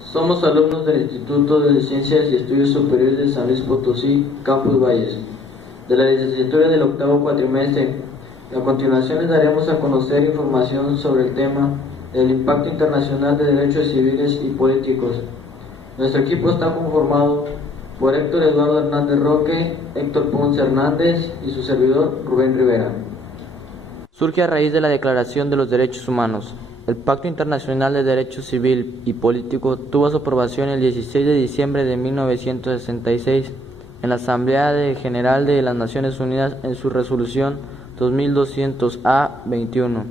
Somos alumnos del Instituto de Ciencias y Estudios Superiores de San Luis Potosí, Campus Valles, de la licenciatura del octavo cuatrimestre. A continuación les daremos a conocer información sobre el tema del impacto internacional de derechos civiles y políticos. Nuestro equipo está conformado por Héctor Eduardo Hernández Roque, Héctor Ponce Hernández y su servidor Rubén Rivera. Surge a raíz de la Declaración de los Derechos Humanos. El Pacto Internacional de Derecho Civil y Político tuvo su aprobación el 16 de diciembre de 1966 en la Asamblea General de las Naciones Unidas en su resolución 2200A-21.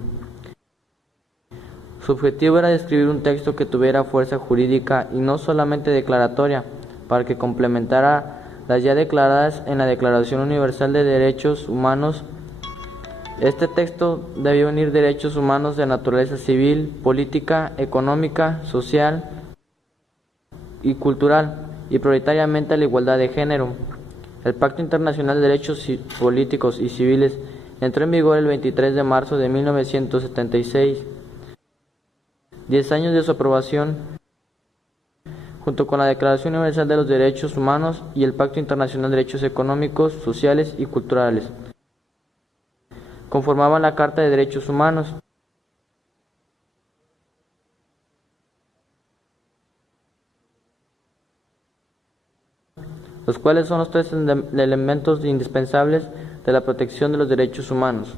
Su objetivo era describir un texto que tuviera fuerza jurídica y no solamente declaratoria, para que complementara las ya declaradas en la Declaración Universal de Derechos Humanos. Este texto debía unir derechos humanos de naturaleza civil, política, económica, social y cultural, y prioritariamente a la igualdad de género. El Pacto Internacional de Derechos Políticos y Civiles entró en vigor el 23 de marzo de 1976. 10 años de su aprobación, junto con la Declaración Universal de los Derechos Humanos y el Pacto Internacional de Derechos Económicos, Sociales y Culturales, conformaban la Carta de Derechos Humanos. Los cuales son los tres elementos indispensables de la protección de los derechos humanos.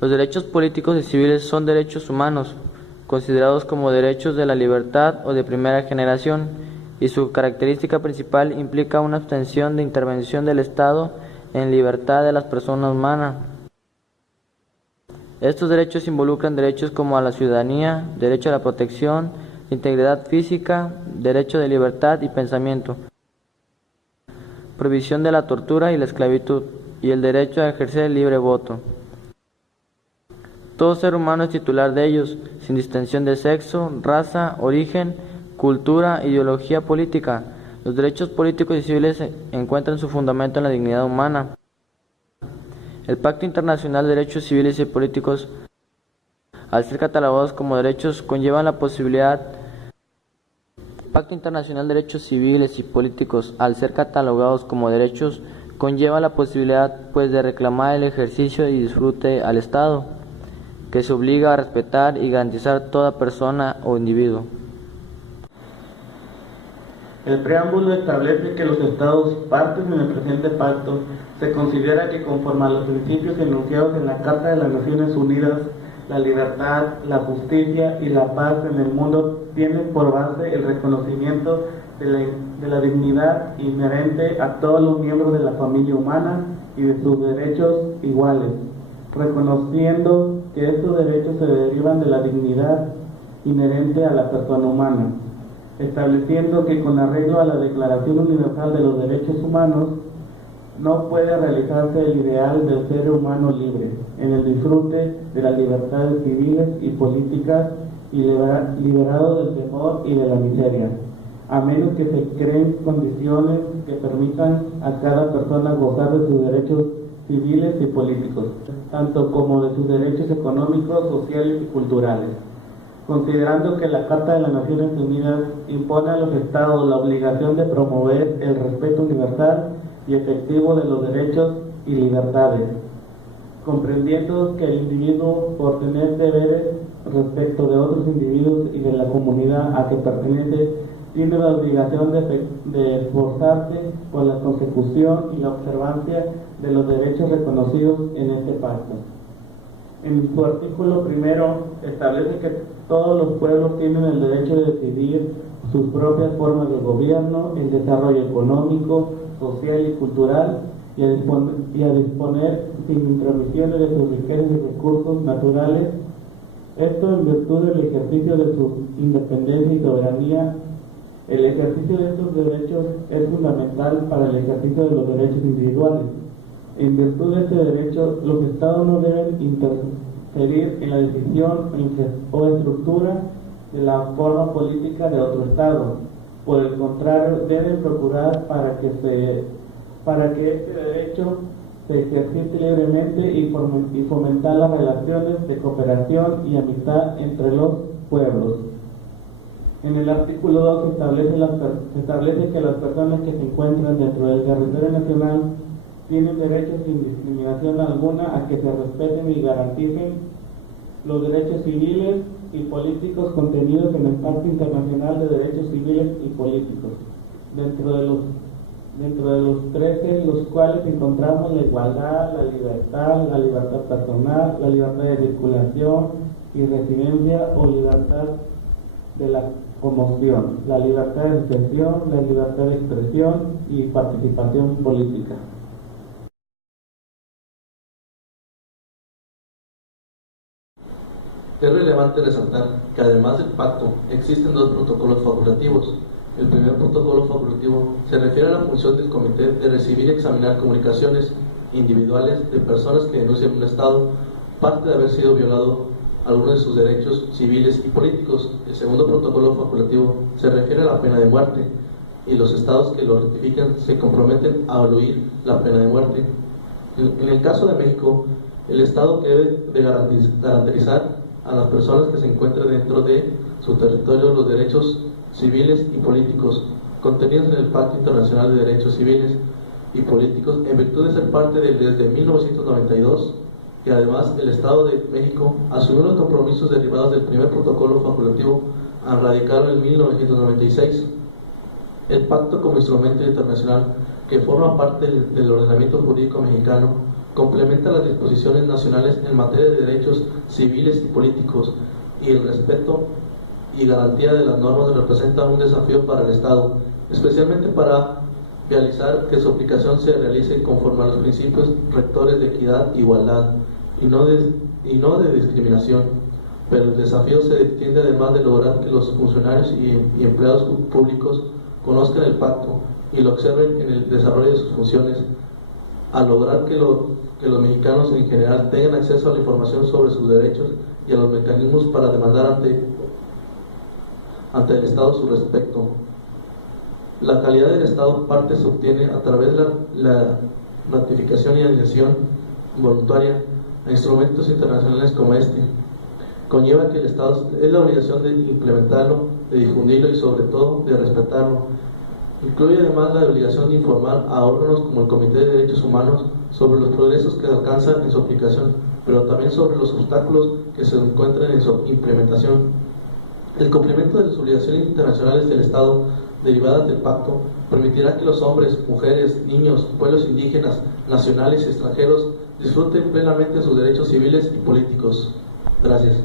Los derechos políticos y civiles son derechos humanos, considerados como derechos de la libertad o de primera generación, y su característica principal implica una abstención de intervención del Estado en libertad de las personas humanas. Estos derechos involucran derechos como a la ciudadanía, derecho a la protección, integridad física, derecho de libertad y pensamiento, prohibición de la tortura y la esclavitud, y el derecho a ejercer el libre voto. Todo ser humano es titular de ellos, sin distinción de sexo, raza, origen, cultura, ideología política. Los derechos políticos y civiles encuentran su fundamento en la dignidad humana. El Pacto Internacional de Derechos Civiles y Políticos, al ser catalogados como derechos, conllevan la posibilidad. El Pacto Internacional de Derechos Civiles y Políticos, al ser catalogados como derechos, conlleva la posibilidad, pues, de reclamar el ejercicio y disfrute al Estado, que se obliga a respetar y garantizar toda persona o individuo. El preámbulo establece que los Estados partes en el presente pacto se considera que conforme a los principios enunciados en la Carta de las Naciones Unidas, la libertad, la justicia y la paz en el mundo tienen por base el reconocimiento de la dignidad inherente a todos los miembros de la familia humana y de sus derechos iguales, reconociendo que estos derechos se derivan de la dignidad inherente a la persona humana, estableciendo que con arreglo a la Declaración Universal de los Derechos Humanos no puede realizarse el ideal del ser humano libre, en el disfrute de las libertades civiles y políticas y liberado del temor y de la miseria, a menos que se creen condiciones que permitan a cada persona gozar de sus derechos civiles y políticos, tanto como de sus derechos económicos, sociales y culturales. Considerando que la Carta de las Naciones Unidas impone a los Estados la obligación de promover el respeto universal y efectivo de los derechos y libertades, comprendiendo que el individuo, por tener deberes respecto de otros individuos y de la comunidad a que pertenece, tiene la obligación de esforzarse por la consecución y la observancia de los derechos reconocidos en este pacto. En su artículo primero establece que todos los pueblos tienen el derecho de decidir sus propias formas de gobierno, el desarrollo económico, social y cultural, y a disponer sin intromisiones de sus riquezas y recursos naturales, esto en virtud del ejercicio de su independencia y soberanía. El ejercicio de estos derechos es fundamental para el ejercicio de los derechos individuales. En virtud de este derecho, los Estados no deben interferir en la decisión o estructura de la forma política de otro Estado. Por el contrario, deben procurar para que este derecho se ejercite libremente y fomentar las relaciones de cooperación y amistad entre los pueblos. En el artículo 2 se establece que las personas que se encuentran dentro del territorio nacional tienen derecho sin discriminación alguna a que se respeten y garanticen los derechos civiles y políticos contenidos en el Pacto Internacional de Derechos Civiles y Políticos, dentro de los 13, los cuales encontramos la igualdad, la libertad personal, la libertad de circulación y residencia o libertad de la conmoción, la libertad de expresión, la libertad de expresión y participación política. Es relevante resaltar que además del pacto existen dos protocolos facultativos. El primer protocolo facultativo se refiere a la función del comité de recibir y examinar comunicaciones individuales de personas que denuncian un Estado parte de haber sido violado algunos de sus derechos civiles y políticos. El segundo protocolo facultativo se refiere a la pena de muerte y los estados que lo ratifican se comprometen a abolir la pena de muerte. En el caso de México, el Estado debe de garantizar a las personas que se encuentren dentro de su territorio los derechos civiles y políticos contenidos en el Pacto Internacional de Derechos Civiles y Políticos en virtud de ser parte desde 1992, y además el Estado de México asumió los compromisos derivados del primer protocolo facultativo al radicarlo en 1996. El pacto como instrumento internacional que forma parte del ordenamiento jurídico mexicano complementa las disposiciones nacionales en materia de derechos civiles y políticos, y el respeto y garantía de las normas representa un desafío para el Estado, especialmente para realizar que su aplicación se realice conforme a los principios rectores de equidad, igualdad y no de discriminación. Pero el desafío se extiende además de lograr que los funcionarios y empleados públicos conozcan el pacto y lo observen en el desarrollo de sus funciones, a lograr que los mexicanos en general tengan acceso a la información sobre sus derechos y a los mecanismos para demandar ante el Estado su respecto. La calidad del Estado parte se obtiene a través de la ratificación y adhesión voluntaria a instrumentos internacionales como este. Conlleva que el Estado es la obligación de implementarlo, de difundirlo y sobre todo de respetarlo. Incluye además la obligación de informar a órganos como el Comité de Derechos Humanos sobre los progresos que alcanzan en su aplicación, pero también sobre los obstáculos que se encuentran en su implementación. El cumplimiento de las obligaciones internacionales del Estado derivadas del pacto permitirá que los hombres, mujeres, niños, pueblos indígenas, nacionales y extranjeros disfruten plenamente sus derechos civiles y políticos. Gracias.